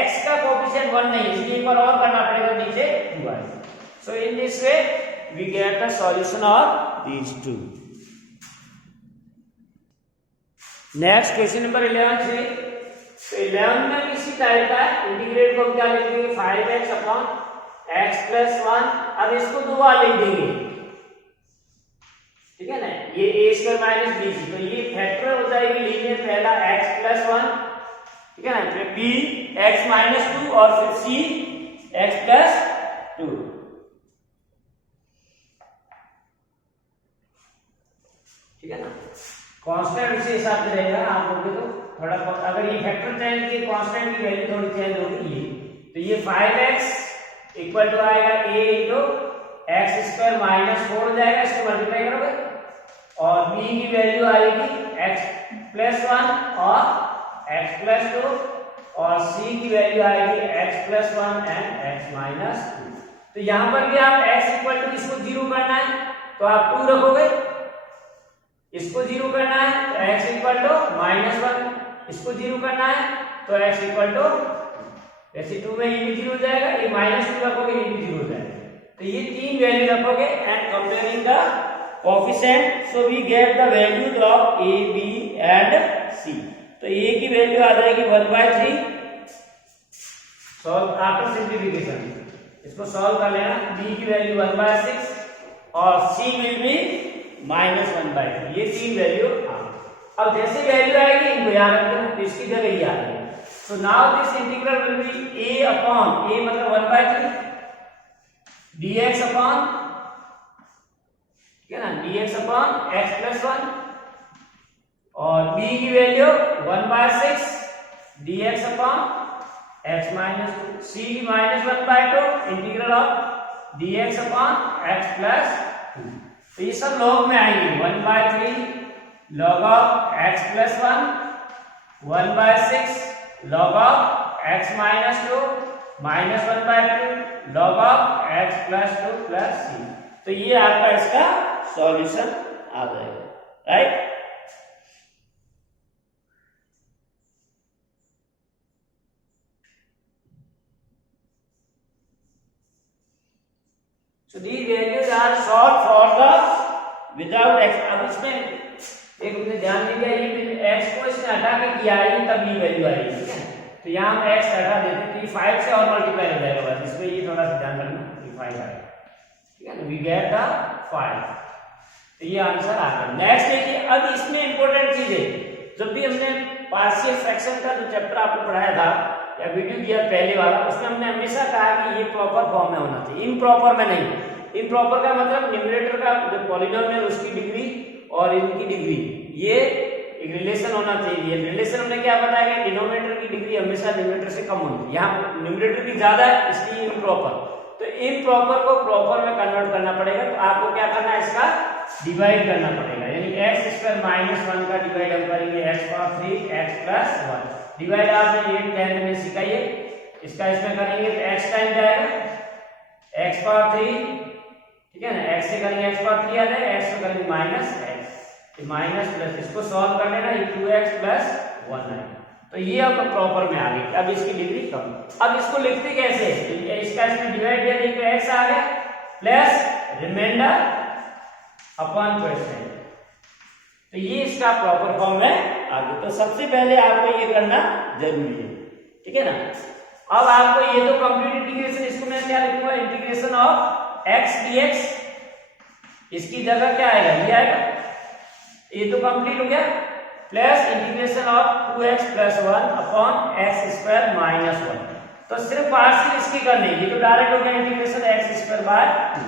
x का कोएफिशिएंट 1 नहीं, इसलिए एक बार और करना पड़ेगा, नीचे 2 आएगा। So in this way we get the solution of these two. Next question number 11 से, तो 11 में इसी टाइप का इंटीग्रेट को हम क्या लिख देंगे, 5x अपॉन x प्लस 1। अब इसको दो बार लिख देंगे, ठीक है ना, ये a स्क्वायर माइनस b, तो ये फैक्टर हो जाएगी लीनियर, पहला x प्लस 1, ठीक है ना, फिर b x माइनस 2 और फिर c x प्लस 2, ठीक है ना। कांस्टेंट उसी हिसाब से रहेगा, आप लोग तो थोड़ा अगर ये फैक्टर चेंज किए, कांस्टेंट की वैल्यू थोड़ी चेंज होगी, ये तो ये 5x इक्वल टू आएगा a into x square minus 4 हो जाएगा, इसको मल्टीप्लाई करोगे, और b की वैल्यू आएगी x प्लस 1 और x प्लस 2 और c की वैल्यू आएगी x plus 1 and x minus 2। तो यहां पर भी आप x इक्वल टू इसको 0 करना है तो आप 2 रखोगे, इसको 0 करना है तो x इक्वल टू -1, इसको 0 करना है तो x इक्वल टू, वैसे 2 में ये भी 0 हो जाएगा, ये -2 रखोगे ये भी 0 हो जाएगा, तो ये तीन वैल्यू रखोगे and comparing the coefficient, so we get the values of a b and c। तो a की वैल्यू आ जाएगी 1/3, सॉल्व आफ्टर सिंप्लीफिकेशन, इसको सॉल्व कर लेना, b की वैल्यू 1/6 और c विल बी -1/3, ये तीन वैल्यू आ। अब जैसे वैल्यू आएगी इनको याद रखना, तो इसकी जगह ये आ जाएगी। So now this integral will be a upon, a मतलब 1/3 dx अपॉन, ठीक है ना, dx अपॉन x प्लस 1 और b की value 1/6 dx upon x minus 2, c की -1/2 integral of dx upon x plus 2। तो ये सब लॉग में आएंगे, 1/3 log of x plus 1, 1/6 log of x minus 2 -1/2 log of x plus 2 plus c। तो ये आपका इसका सॉल्यूशन आ जाएगा, right. So these values are solved for the without x। अब इसमें एक अपने ध्यान में दिया, ये x को इसने हटा के किया है, तब ये वैल्यू आएगी, ठीक है। तो यहाँ हम x हटा देते हैं तो ये 5 से और मल्टीप्लाई हो जाएगा, बस इसमें ये थोड़ा सा ध्यान रखना, ये 5 आएगा, ठीक है। वी गेट द 5, तो ये आंसर आ गया। नेक्स्ट देखिए, अब इसमें इंपॉर्टेंट चीज है, जब भी हमने पार्शियल फ्रैक्शन का जो चैप्टर आपको पढ़ाया था या वीडियो दिया पहले वाला, उसमें हमने हमेशा कहा कि ये प्रॉपर फॉर्म में होना चाहिए, इम्प्रॉपर में नहीं। इम्प्रॉपर का मतलब न्यूमरेटर का जो पॉलिनोमियल उसकी डिग्री और इनकी डिग्री, ये एक रिलेशन होना चाहिए। रिलेशन हमने क्या बताया कि डिनोमिनेटर की डिग्री हमेशा न्यूमरेटर से कम होती है, यहाँ न्यूमरेटर की ज्यादा है इसलिए इम्प्रॉपर। तो इम्प्रॉपर को प्रॉपर में कन्वर्ट करना पड़ेगा, तो आपको क्या करना है, इसका डिवाइड करना पड़ेगा, यानी x स्क्वायर माइनस 1 का डिवाइड हम करेंगे x power 3 x plus 1। Divide आपने ये 10 में सिखाई है, इसका इसमें करेंगे तो x टाइम जाएगा x पावर 3, ठीक है ना, x से करेंगे x पावर 3 आ जाएगा, x से करेंगे माइनस x, माइनस प्लस, इसको सॉल्व कर लेना, ये 2x प्लस 1 है। तो ये अब प्रॉपर में आ गई, अब इसकी डिग्री कम। अब इसको लिखते कैसे, इसका इसमें डिवाइड किया तो x आ गया प्लस रिमाइंडर अपॉन परसेंट, तो ये इसका प्रॉपर फॉर्म है आ गया। तो सबसे पहले आपको ये करना जरूरी है, ठीक है ना। अब आपको ये तो कंप्लीट इंटीग्रेशन, इसको मैं क्या लिखूंगा, इंटीग्रेशन ऑफ x dx, इसकी जगह क्या आएगा, ये आएगा, ये तो कंप्लीट हो गया, plus integration of 2x plus 1 upon x square minus 1। तो सिर्फ पार्शियल इसकी करनी है, ये तो डायरेक्ट हो गया इंटीग्रेशन एक्स स्क्वायर बाय 2।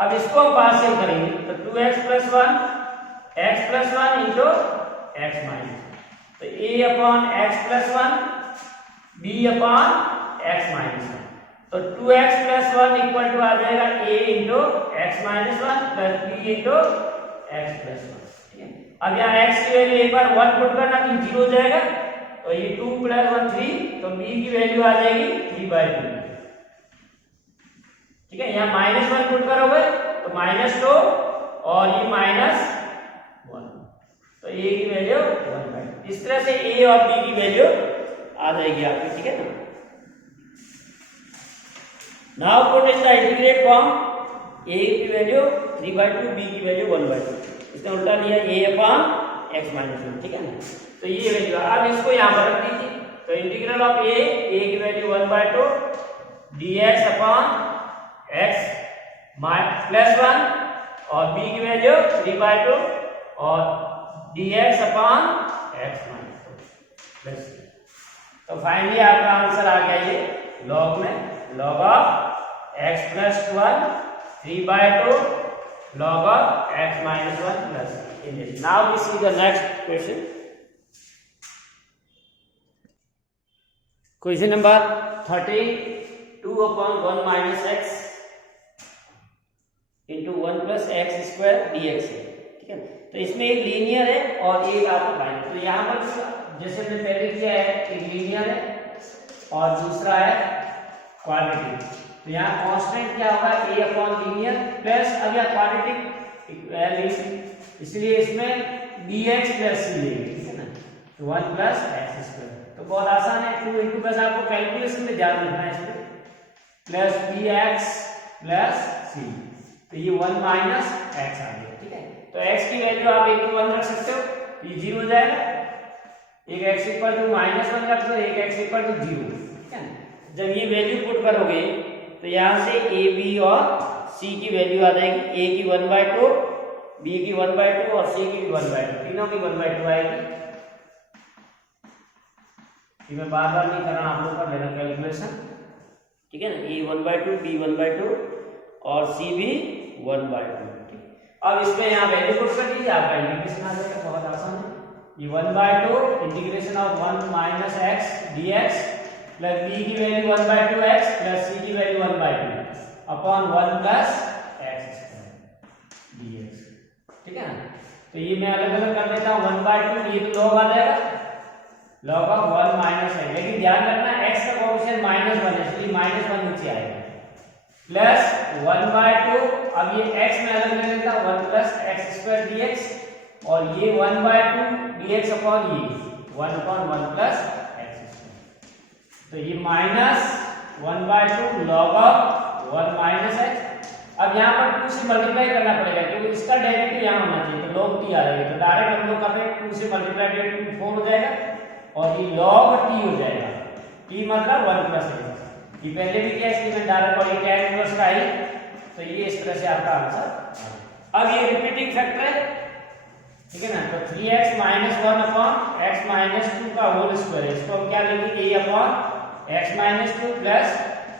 अब इसको हम पार्शियल करेंगे तो 2x plus 1 x plus 1 into x minus, तो a upon x plus 1 b upon x minus 1, तो 2x प्लस 1 इक्वल टू आ जाएगा a into x minus 1 plus b into x plus 1, ठीक है। अब यहाँ x की वैल्यू एक बार 1 पुट करना तो 0 हो जाएगा, तो ये 2 प्लस 1 3, तो b की वैल्यू आ जाएगी 3/2, ठीक है। यहाँ माइनस 1 पुट करोगे तो -2 और ये -1, तो a की वैल्यू 1/2। इस तरह से a और b की वैल्यू आ जाएगी आपकी, ठीक है ना। Now put in the integrate form, a की वैल्यू 3/2, b की वैल्यू 1/2, इसने उल्टा लिया a अपॉन x माइनस 1, ठीक है ना। तो ये वैल्यू, अब इसको यहाँ पर रख दीजिए, तो इंटीग्रल ऑफ a की value 1/2 dx upon x plus 1 और b की वैल्यू 3/2 और dx अपॉन x माइनस 2। तो फाइनली आपका आंसर आ गया ये लॉग में, log of x plus 1 3/2 log of x minus 1 plus in this. Now we see the next question. Question number 32 upon 1 minus x into 1 plus x square dx है, ठीक है। तो इसमें एक लीनियर है और एक आपका बाइनरी। तो यहाँ पर जैसे हमने पहले किया है, एक लीनियर है और दूसरा है क्वाड्रेटिक। तो यहाँ कांस्टेंट क्या होगा, a अपॉन लीनियर प्लस, अब यहाँ क्वाड्रेटिक, इसलिए इसमें dx प्लस c लेंगे, ठीक है ना। तो 1 प्लस एक्स स्क्वायर, तो बहुत आसान है, 2 इंटू, बस आपको कैलकुलेशन में ध्यान रखना है इसमें, प्लस bx प्लस c, तो ये 1 माइनस एक्स आ गया, ठीक है। तो x की वैल्यू आप 1 रख सकते हो, ये 0 हो जाएगा, एक x इक्वल टू -1 रख दो, एक x इक्वल टू 0, ठीक है। जब ये वैल्यू पुट करोगे तो यहाँ से a b और c की वैल्यू आ जाएगी, a की 1/2, b की 1/2 और c की 1/2, तीनों की 1/2 आएगी। मैं बार बार नहीं कर रहा, आप लोग कर लेना कैलकुलेशन, ठीक है ना। a 1/2, b 1/2 और c भी 1/2, ठीक। अब इसमें यहाँ वैल्यू पुट कर दीजिए, आपका इंटीग्रेशन आ जाएगा, बहुत आसान है। ये 1/2 integration of 1 minus x dx plus b की वैल्यू 1/2x प्लस c की value 1/2 upon 1 plus x square dx, ठीक है ना। तो ये मैं अलग अलग कर देता हूँ, 1/2, ये तो लॉग आ जाएगा, लॉग ऑफ 1 माइनस एक्स, लेकिन ध्यान रखना x का कोएफिशिएंट -1 है, इसलिए -1 नीचे आएगा, प्लस 1/2, अब ये x में अलग ले लेता हूँ, 1 प्लस एक्स स्क्वायर dx और ये 1/2 dx अपॉन ये 1 अपॉन 1 प्लस, तो ये -1/2 log of 1 माइनस एक्स अब यहाँ पर 2 से मल्टीप्लाई करना पड़ेगा क्योंकि इसका डेरिवेटिव यहाँ होना चाहिए, तो log t आ जाएगा। तो डायरेक्ट हम लोग कर रहे हैं 2 से मल्टीप्लाई डेरिवेटिव 4 हो जाएगा और ये log t हो जाएगा। t मतलब 1 प्लस x। ये पहले भी किया इसलिए मैं डायरेक्ट और ये tan इनवर्स का ही, तो ये इस तरह से आपका आंसर। अब ये रिपीटिंग फैक्टर है, ठीक है ना। तो 3x minus 1 upon x minus 2 का होल स्क्वायर है, इसको हम क्या लेंगे a upon x minus 2 plus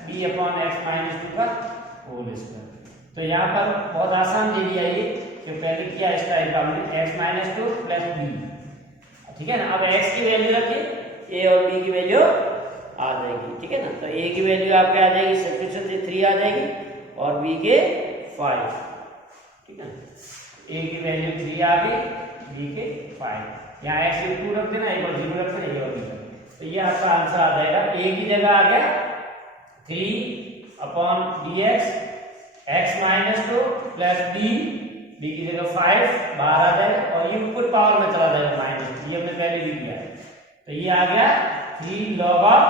b upon x minus 2 का होल स्क्वायर। तो यहाँ पर बहुत आसान दे दिया ये कि पहले किया इस टाइप का हमने x माइनस 2 प्लस b, ठीक है ना। अब x की वैल्यू रखिए, a और b की वैल्यू आ जाएगी, ठीक है ना। तो a की वैल्यू आपके आ जाएगी सब्स्टिट्यूशन से 3 आ जाएगी और b के 5, ठीक है ना। a की वैल्यू 3 आ गई, b के 5। यहाँ x की 2 रख देना, एक और 0 रख देना, ये और 0। तो ये आपका आंसर आ जाएगा। a की जगह आ गया 3 upon dx x minus 2 plus b, b की जगह 5 बाहर आ जाएगा और ये ऊपर पावर में चला जाएगा माइनस, ये हमने पहले भी किया है। तो ये आ गया 3 log of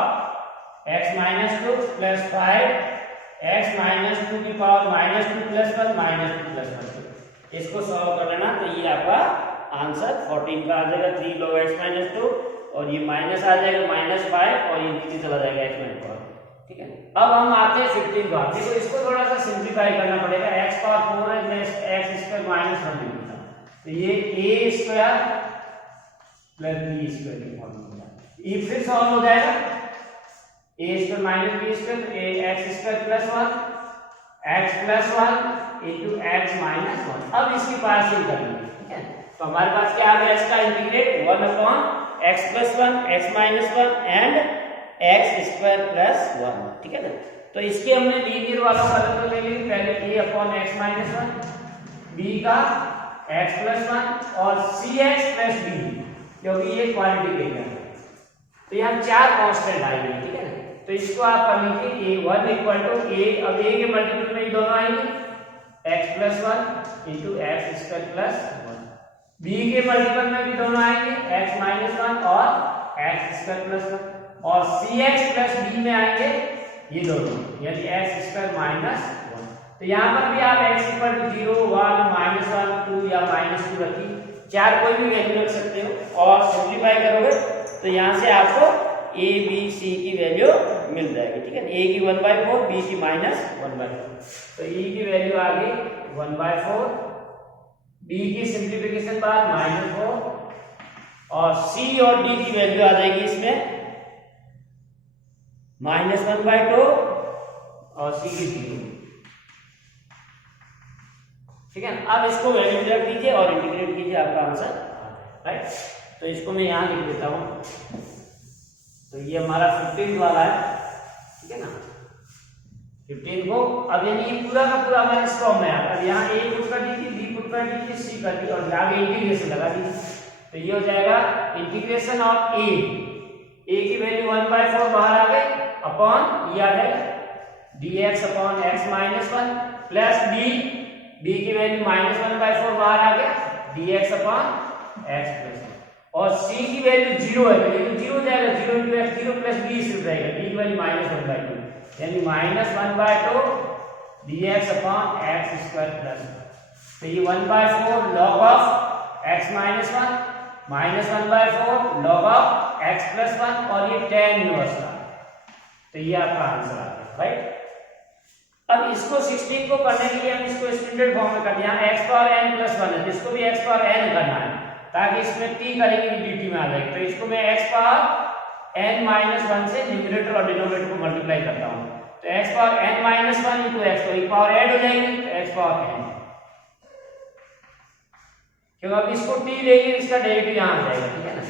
x minus 2 plus 5 x minus 2 की power minus 2 plus 1 minus 2 plus 1। इसको सॉल्व कर लेना, तो ये आपका आंसर 14 का आ जाएगा। 3 log x माइनस 2 और ये माइनस आ जाएगा माइनस 5 और ये नीचे चला जाएगा x माइनस 4, ठीक है। अब हम आते हैं 15 का। देखो इसको थोड़ा सा सिंप्लीफाई करना पड़ेगा। x पावर 4 है, x स्क्वायर माइनस 1 लिखा, तो ये a square plus b square की फॉर्म में ये फिर सॉल्व हो जाएगा। a square minus b square, तो x square plus 1 x plus 1 into x minus 1। अब इसकी पार्शियल करेंगे, ठीक है। तो हमारे पास क्या आ गया, इसका integrate 1 upon x plus 1 x minus 1 and x square plus 1, ठीक है ना। तो इसके हमने लीनियर वाला फलन ले लेंगे, पहले a upon x minus 1, b का x प्लस 1 और cx प्लस b, क्योंकि ये क्वांटिटी एरिया है। तो यहाँ 4 कांस्टेंट आएंगे, ठीक है ना। तो इसको आप कर लीजिए a1 इक्वल टू a, अब a के मल्टीपल में ये दोनों आएंगे x plus 1 into x square plus 1, b के मल्टीपल में भी दोनों आएंगे x माइनस 1 और x स्क्वायर प्लस 1, और cx प्लस b में आएंगे ये दोनों, यानी x स्क्वायर माइनस 1। तो यहाँ पर भी आप x इक्वल टू 0 1 माइनस 1 2 या माइनस 2 रखिए, 4 कोई भी वैल्यू रख सकते हो और सिंप्लीफाई करोगे तो यहाँ से आपको a b c की वैल्यू मिल जाएगी, ठीक है। a की 1/4, b की माइनस 1/4, तो e की वैल्यू आ गई 1/4, b की सिंप्लीफिकेशन बाद -4 और c और d की वैल्यू आ जाएगी इसमें -1/2 और c की 0, ठीक है। अब इसको वैल्यू रख दीजिए और इंटीग्रेट कीजिए, आपका आंसर राइट। तो इसको मैं यहाँ लिख देता हूँ। तो ये हमारा 15 वाला है, ठीक है ना। 15 को अब यानी ये पूरा का पूरा हमारे इस फॉर्म में है। अब यहाँ a पुट कर दीजिए, b पुट कर दीजिए, c कर दीजिए और आगे इंटीग्रेशन लगा दीजिए। तो ये हो जाएगा इंटीग्रेशन ऑफ a की वैल्यू 1/4 बाहर आ गई अपॉन ये आ जाएगा dx upon x minus 1 plus b की वैल्यू -1/4 बाहर आ गया dx अपॉन x प्लस 1 और c की वैल्यू 0 है, तो ये तो 0 हो जाएगा, 0 into x 0 प्लस b सिर्फ रहेगा, b की वैल्यू -1/2 यानी -1/2 dx upon x square plus 1। तो ये 1/4 log of x minus 1 -1/4 log of x plus 1 और ये tan इनवर्स का, तो ये आपका आंसर आ गया राइट। अब इसको 16 को करने के लिए हम इसको स्टैंडर्ड फॉर्म में कर दिया, x पावर n प्लस 1 है, इसको भी x पावर n करना है ताकि इसमें t करेंगे dt में आ जाएगी। तो इसको मैं x पावर n माइनस 1 से न्यूमरेटर और डिनोमिनेटर को मल्टीप्लाई करता हूँ, तो x power n minus 1 into x, तो पावर ऐड हो जाएगी, तो x पावर n, क्योंकि अब इसको t लेंगे इसका डेरिवेटिव यहाँ आ जाएगा, ठीक है ना।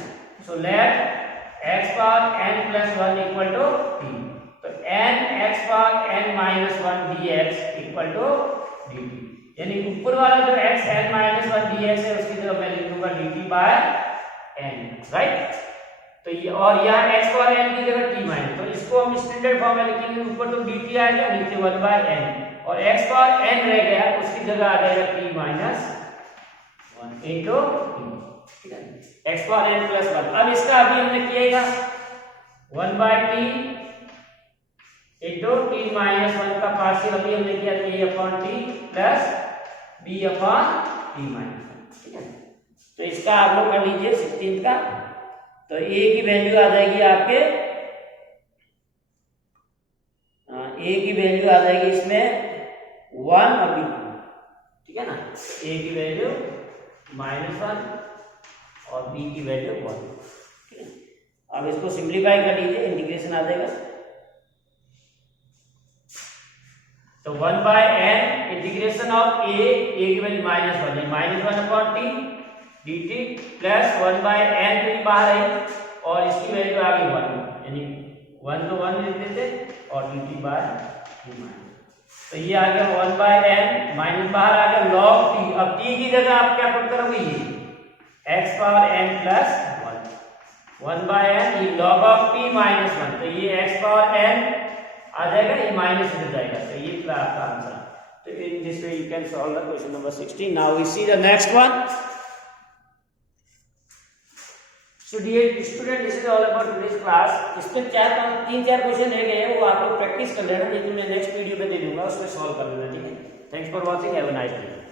So let x power n plus 1 equal to t, तो n x power n minus 1 dx equal to dt, यानी ऊपर वाला जो x n माइनस 1 dx है उसकी जगह मैं लिख दूंगा dt बाय n राइट। तो ये और यहाँ x पावर n की जगह t माइनस, तो इसको हम स्टैंडर्ड फॉर्म में लिखेंगे, ऊपर तो dt आएगा नीचे 1 बाय n और x पावर n रह गया उसकी जगह आ जाएगा t माइनस 1 इनटू ठीक है x पावर n प्लस 1। अब इसका अभी हमने किया था 1 by t into t minus 1 का पार्शियल अभी हमने किया a upon t plus b upon t minus 1, ठीक है। तो इसका आप लोग कर लीजिए 16 का। तो a की वैल्यू आ जाएगी आपके a की वैल्यू आ जाएगी इसमें 1 और b 2, ठीक है ना। a की वैल्यू -1 और b की वैल्यू 1, ठीक है। अब इसको सिंप्लीफाई कर लीजिए, इंटीग्रेशन आ जाएगा। तो 1/n इंटीग्रेशन ऑफ a की वैल्यू -1 है, -1 upon T dt plus 1/n भी बाहर आई और इसकी वैल्यू आ गई 1, यानी 1 तो 1 लिख देते और dt बाय t। तो ये आ गया 1/n माइनस बाहर आ गया log t। अब t की जगह आप क्या पुट करोगे, ये x power n plus 1/n, ये log ऑफ t माइनस 1, तो ये x पावर n आ जाएगा, ये माइनस हो जाएगा। तो ये पूरा आपका आंसर। तो in this way you can solve the question number 16। Now we see the next one. So dear student, this is all about today's class। इसमें 3-4 क्वेश्चन रह गए हैं, वो आप लोग प्रैक्टिस कर लेना, ये तो मैं नेक्स्ट वीडियो पे दे दूंगा, उसमें सॉल्व कर लेना, ठीक है। Thanks for watching, have a nice day.